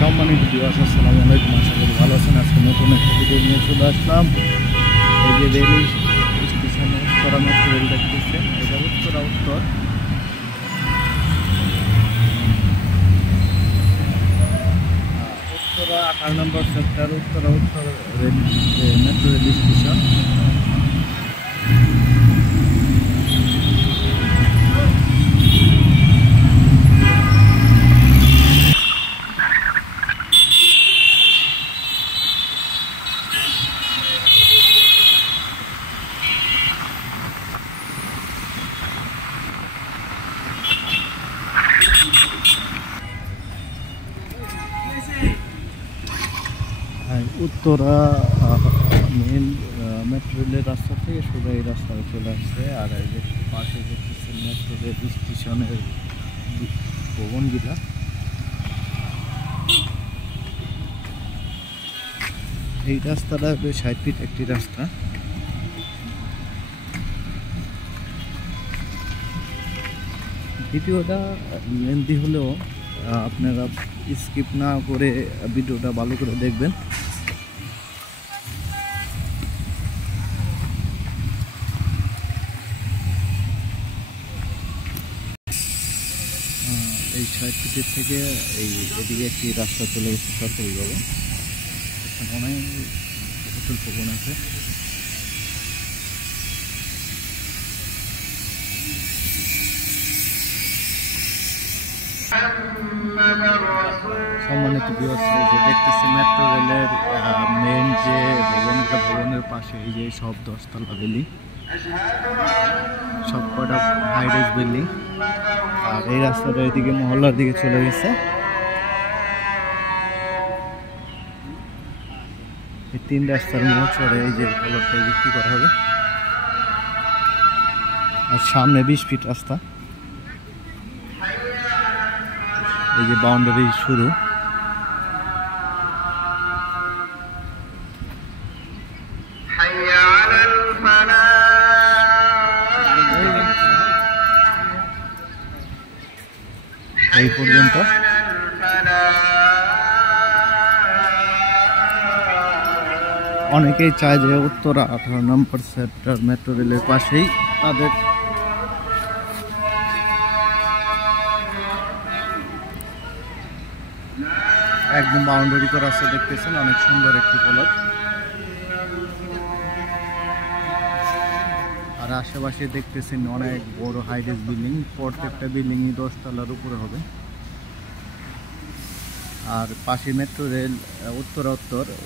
সম্মানিত ভিউয়ার্স, আসসালামু আলাইকুম। আশা করি ভালো আছেন। আজকে নতুন একটা ভিডিও নিয়ে চলে আসলাম। এই যে রেল স্টেশনে উত্তরা মেট্রো রেল দেখতেছেন, এটা উত্তরা 18 নম্বর sector Uttara rail metro rail station. Uttara main metro রেলের রাস্তা থেকে সোজা এই রাস্তায় চলে আসছে। আর এই যে পাশে দেখতেছেন মেট্রো রেল স্টেশনের ভবনগুলা। এই রাস্তাটা বেশ 60 ফিট একটি রাস্তা। ভিডিওটা লেন্থি হলেও আপনারা স্কিপ না করে ভিডিওটা ভালো করে দেখবেন। এই 60 ফিটের থেকে এদিকে একটি রাস্তা চলে গেছে সরকারিভাবে। এখানে অনেক হোটেল ভবন আছে। সম্মানিত ভিউয়ার্স, যে দেখতেছে মেট্রো রেলের মেন যে ভবনের পাশে এই যে সব 10 তলা বিল্ডিং, সব কটা হাইরাইজ বিল্ডিং। আর এই রাস্তাটা এদিকে মহল্লার দিকে চলে গেছে। এই 3 রাস্তার মোড় চড়ে এই যে প্লটটাই বিক্রি করা হবে। আর সামনে 20 ফিট রাস্তা। এই যে বাউন্ডারি শুরু। এই পর্যন্ত অনেকেই চায় যে উত্তরা 18 নম্বর সেক্টর মেট্রো রেলের পাশেই তাদের একদম বাউন্ডারি করা আছে। দেখতেছেন অনেক সুন্দর একটি প্লট। আর আশেপাশে দেখতেছেন অনেক বড় হাইরাইজ বিল্ডিং। প্রত্যেকটা বিল্ডিংই 10 তলার উপরে হবে। আর পাশে মেট্রো রেল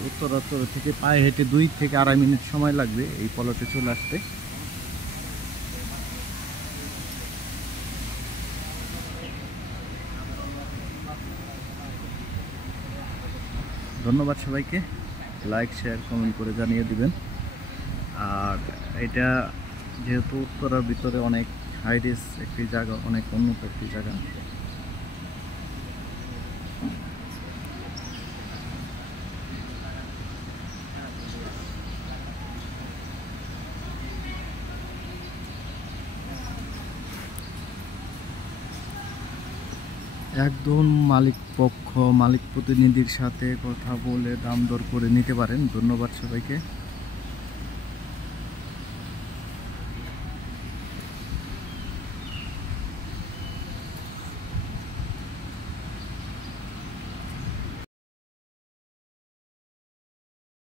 উত্তরা থেকে পায়ে হেঁটে 2 থেকে 2.5 মিনিট সময় লাগবে এই প্লটে চলে আসতে। ধন্যবাদ সবাইকে। লাইক শেয়ার কমেন্ট করে জানিয়ে দিবেন। আর এটা যেহেতু উত্তরার ভিতরে অনেক হাইরাইজ একটি জায়গা, অনেক উন্নত একটি জায়গা। একদম মালিক প্রতিনিধির সাথে কথা বলে দাম দর করে নিতে পারেন। ধন্যবাদ সবাইকে।